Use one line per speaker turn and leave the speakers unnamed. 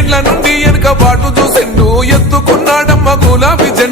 ఏండ్ల నుండి వెనుక బాటు చూసిండు. ఎత్తుకున్నాడమ్మ గులాబీ జెండా.